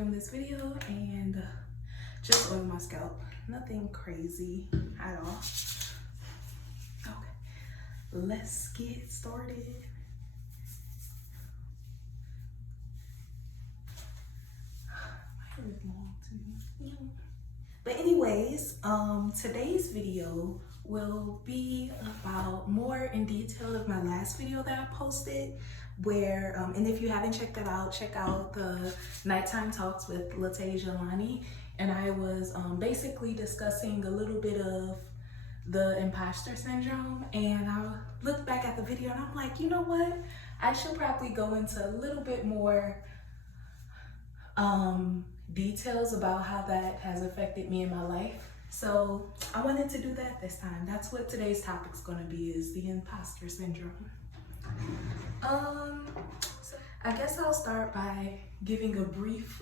film this video and just oil my scalp. Nothing crazy at all. Okay, let's get started. My hair is long too. But anyways, today's video will be about more in detail of my last video that I posted, where and if you haven't checked that out, check out the nighttime talks with Latasia Lonnie. And I was basically discussing a little bit of the imposter syndrome, and I looked back at the video and I'm like, you know what, I should probably go into a little bit more details about how that has affected me in my life. So I wanted to do that this time. That's what today's topic is going to be, is the imposter syndrome. So I guess I'll start by giving a brief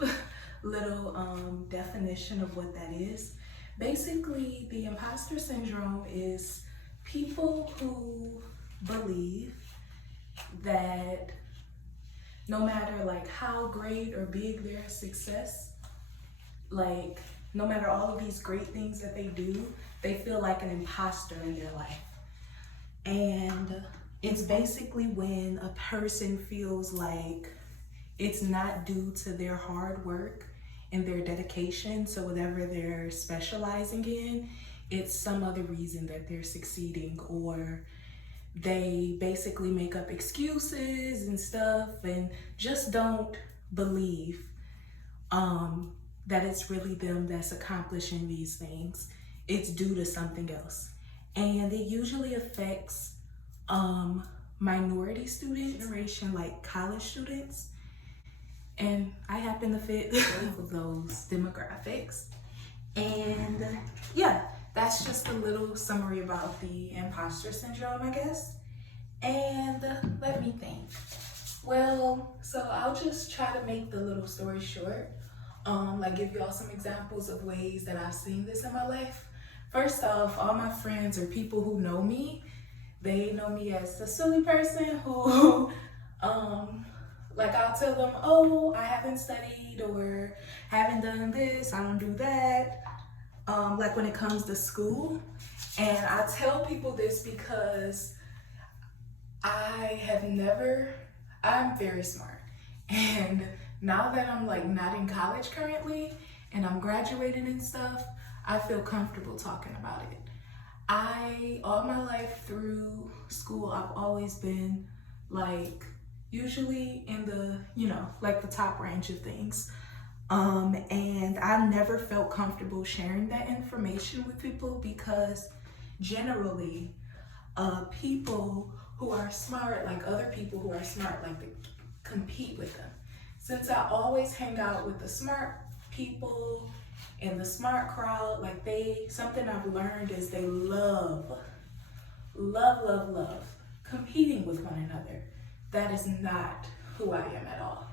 little definition of what that is. Basically, the imposter syndrome is people who believe that no matter like how great or big their success, like no matter all of these great things that they do, they feel like an imposter in their life. And it's basically when a person feels like it's not due to their hard work and their dedication, so whatever they're specializing in, it's some other reason that they're succeeding, or they basically make up excuses and stuff and just don't believe that it's really them that's accomplishing these things. It's due to something else. And it usually affects minority students, generation like college students. And I happen to fit both of those demographics. And yeah, that's just a little summary about the imposter syndrome, I guess. And let me think. Well, so I'll just try to make the little story short. Like give y'all some examples of ways that I've seen this in my life. First off, all my friends or people who know me, they know me as a silly person who, like I'll tell them, oh, I haven't studied or haven't done this, I don't do that. Like when it comes to school. And I tell people this because I'm very smart. And now that I'm like not in college currently and I'm graduating and stuff, I feel comfortable talking about it. All my life through school, I've always been like, usually in the, like the top range of things. And I've never felt comfortable sharing that information with people because generally, people who are smart, like other people who are smart, like they compete with them. Since I always hang out with the smart people and the smart crowd, like something I've learned is they love competing with one another. That is not who I am at all.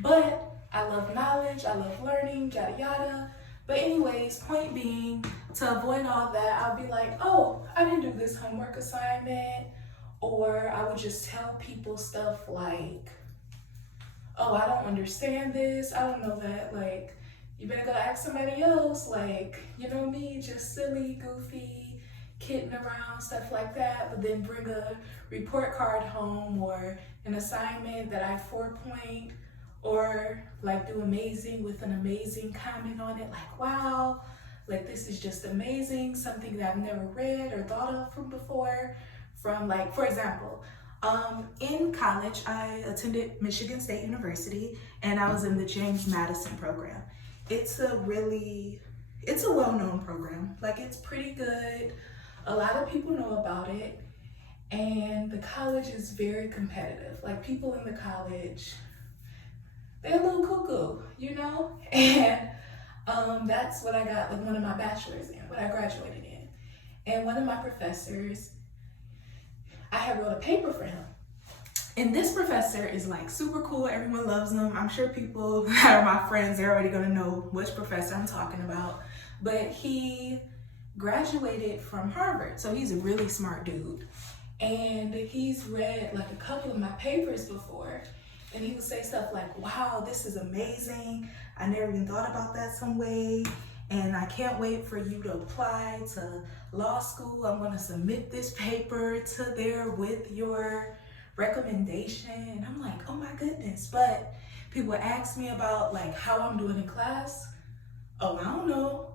But I love knowledge, I love learning, yada yada. But anyways, point being, to avoid all that, I'll be like, oh, I didn't do this homework assignment. Or I would just tell people stuff like, oh, I don't understand this, I don't know that, like, you better go ask somebody else, like, you know me, just silly, goofy, kidding around, stuff like that, but then bring a report card home or an assignment that I 4-point, or like do amazing with an amazing comment on it, like, wow, like this is just amazing, something that I've never read or thought of from before. From like, for example, in college, I attended Michigan State University and I was in the James Madison program. It's a well-known program. Like it's pretty good. A lot of people know about it, and the college is very competitive. Like people in the college, they're a little cuckoo, And that's what I got, like one of my bachelor's in, what I graduated in. And one of my professors, I had wrote a paper for him. And this professor is like super cool, everyone loves him. I'm sure people that are my friends, they're already gonna know which professor I'm talking about. But he graduated from Harvard, so he's a really smart dude. And he's read like a couple of my papers before. And he would say stuff like, wow, this is amazing. I never even thought about that some way. And I can't wait for you to apply to law school. I'm gonna submit this paper to there with your recommendation. And I'm like, oh my goodness. But people ask me about like how I'm doing in class. Oh, I don't know.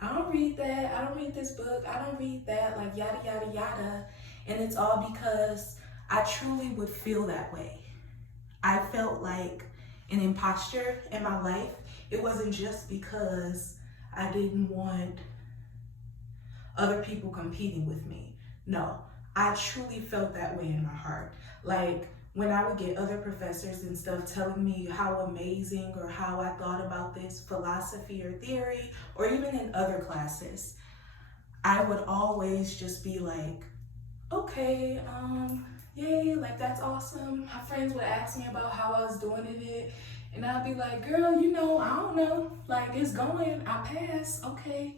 I don't read that. I don't read this book. I don't read that, like yada, yada, yada. And it's all because I truly would feel that way. I felt like an imposter in my life. It wasn't just because I didn't want other people competing with me. No, I truly felt that way in my heart. Like when I would get other professors and stuff telling me how amazing or how I thought about this philosophy or theory, or even in other classes, I would always just be like, okay, yay, like that's awesome. My friends would ask me about how I was doing in it, and I'd be like, girl, you know, I don't know, like it's going, I passed, okay.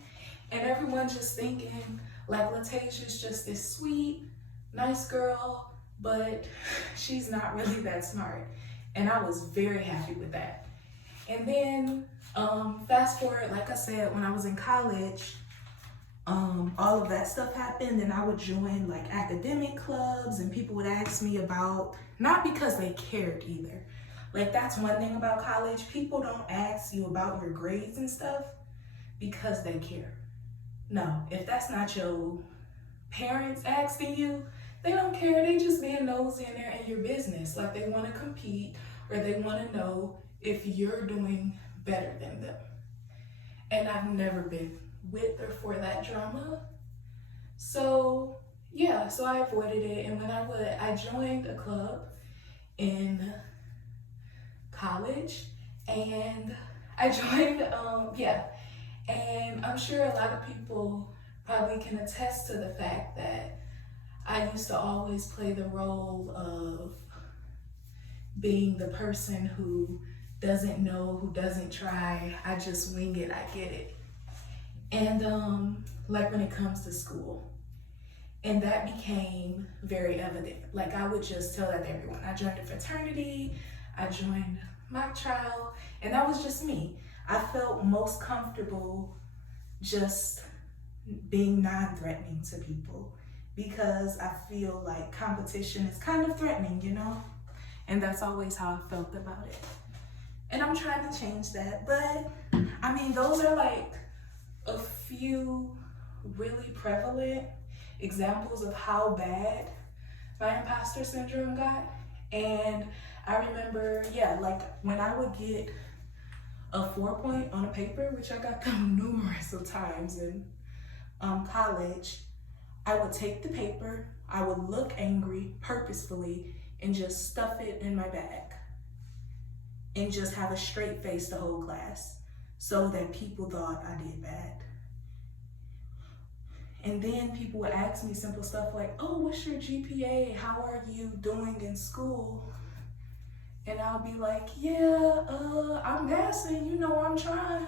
And everyone's just thinking like Latasia's just this sweet, nice girl, but she's not really that smart. And I was very happy with that. And then fast forward, like I said, when I was in college, all of that stuff happened, and I would join like academic clubs, and people would ask me about, not because they cared either. Like that's one thing about college, people don't ask you about your grades and stuff because they care. No, if that's not your parents asking you, they don't care. They just being nosy in there in your business. Like they want to compete, or they want to know if you're doing better than them. And I've never been with or for that drama. So yeah, so I avoided it. And when I joined a club in college, and I joined, and I'm sure a lot of people probably can attest to the fact that I used to always play the role of being the person who doesn't know, who doesn't try. I just wing it, I get it. And like when it comes to school, and that became very evident. Like I would just tell that to everyone. I joined a fraternity, I joined mock trial, and that was just me. I felt most comfortable just being non-threatening to people because I feel like competition is kind of threatening, you know? And that's always how I felt about it. And I'm trying to change that, but I mean, those are like a few really prevalent examples of how bad my imposter syndrome got. And I remember, like when I would get a 4 point on a paper, which I got them numerous of times in college, I would take the paper, I would look angry purposefully, and just stuff it in my bag and just have a straight face the whole class so that people thought I did bad. And then people would ask me simple stuff like, oh, what's your GPA? How are you doing in school? And I'll be like, I'm passing, you know, I'm trying.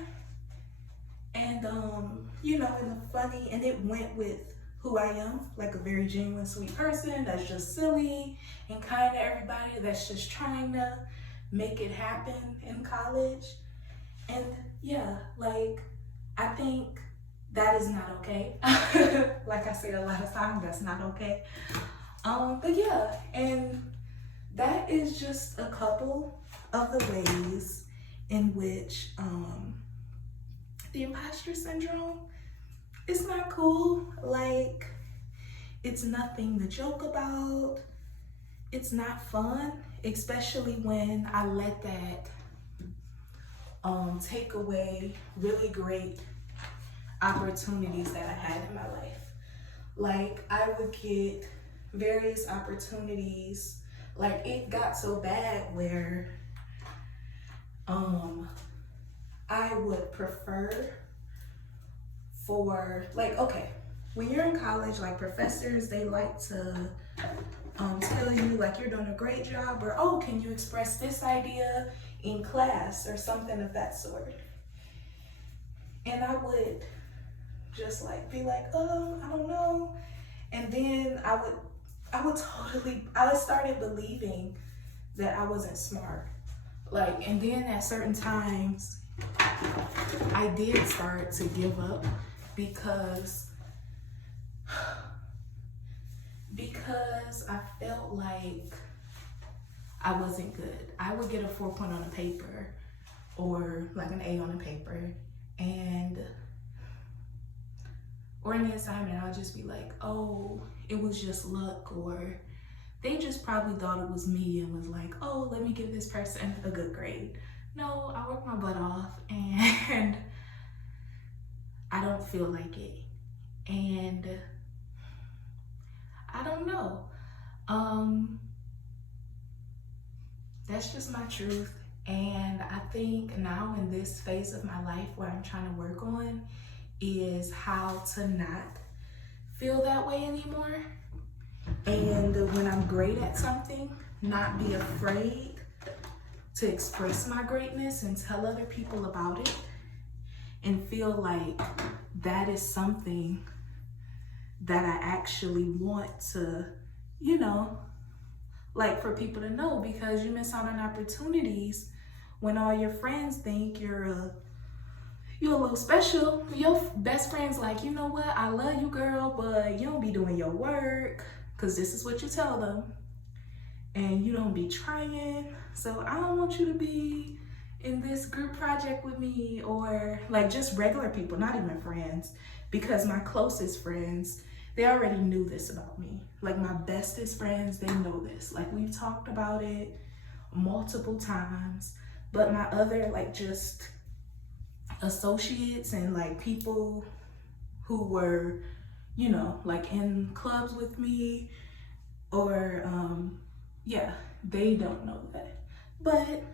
And, and the funny, and it went with who I am, like a very genuine, sweet person that's just silly and kind to everybody, that's just trying to make it happen in college. And I think that is not okay. Like I say a lot of times, that's not okay. And that is just a couple of the ways in which the imposter syndrome is not cool. Like, it's nothing to joke about. It's not fun, especially when I let that take away really great opportunities that I had in my life. Like, I would get various opportunities. Like, it got so bad where I would prefer for, like, okay, when you're in college, like, professors, they like to tell you, like, you're doing a great job, or, oh, can you express this idea in class, or something of that sort. And I would just, like, be like, I don't know. And then I started believing that I wasn't smart. Like, and then at certain times, I did start to give up because I felt like I wasn't good. I would get a 4 on a paper or like an A on a paper, or in the assignment, I'll just be like, oh, it was just luck, or they just probably thought it was me and was like, oh, let me give this person a good grade. No, I worked my butt off and I don't feel like it. And I don't know. That's just my truth. And I think now in this phase of my life, what I'm trying to work on is how to not feel that way anymore. And when I'm great at something, not be afraid to express my greatness and tell other people about it, and feel like that is something that I actually want to, you know, like for people to know, because you miss out on opportunities when all your friends think you're a little special. Your best friend's like, you know what, I love you, girl, but you don't be doing your work, because this is what you tell them, and you don't be trying, so I don't want you to be in this group project with me. Or like just regular people, not even friends, because my closest friends, they already knew this about me. Like my bestest friends, they know this. Like we've talked about it multiple times. But my other like just associates and like people who were, you know, like in clubs with me, or yeah, they don't know that. But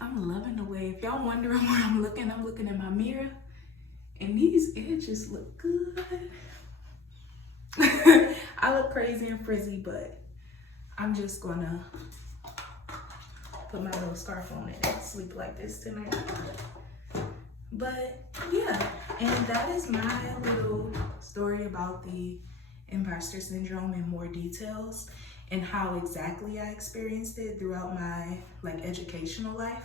I'm loving the way. If y'all wondering where I'm looking in my mirror, and these edges look good. I look crazy and frizzy, but I'm just gonna put my little scarf on it and sleep like this tonight. But yeah, and that is my little story about the imposter syndrome in more details, and how exactly I experienced it throughout my like educational life.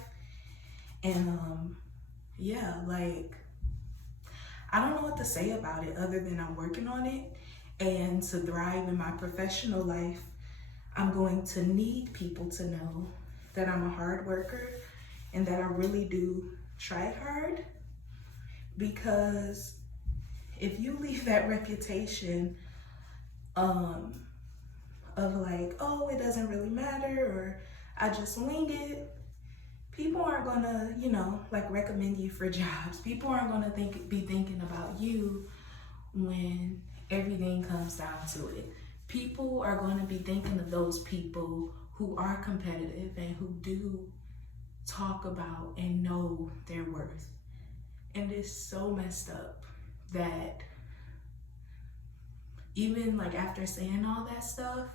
And yeah, like I don't know what to say about it other than I'm working on it. And to thrive in my professional life, I'm going to need people to know that I'm a hard worker and that I really do try hard. Because if you leave that reputation of like, oh, it doesn't really matter, or I just wing it, people aren't gonna, you know, like recommend you for jobs. People aren't gonna be thinking about you when everything comes down to it. People are gonna be thinking of those people who are competitive and who do talk about and know their worth. And it's so messed up that even like after saying all that stuff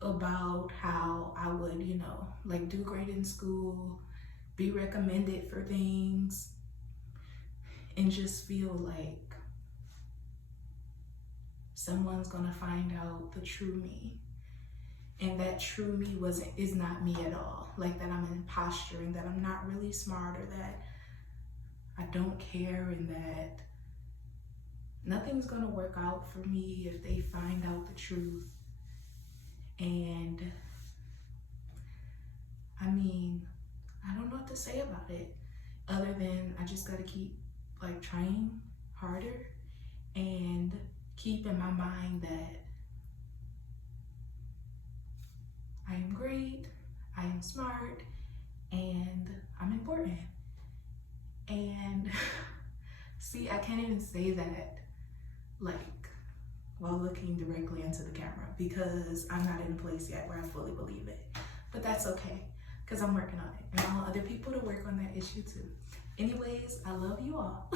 about how I would, you know, like do great in school, be recommended for things, and just feel like someone's gonna find out the true me, and that true me is not me at all. Like that I'm an imposter, and that I'm not really smart, or that I don't care, and that nothing's gonna work out for me if they find out the truth. And I mean, I don't know what to say about it other than I just gotta keep like trying harder and keep in my mind that I am great, I am smart, and I'm important. And see, I can't even say that like while looking directly into the camera, because I'm not in a place yet where I fully believe it. But that's okay, because I'm working on it, and I want other people to work on that issue too. Anyways, I love you all.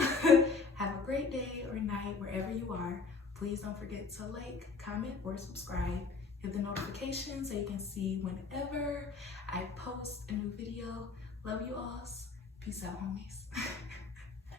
Have a great day or night wherever you are. Please don't forget to like, comment, or subscribe. Hit the notification so you can see whenever I post a new video. Love you all. Peace out, homies.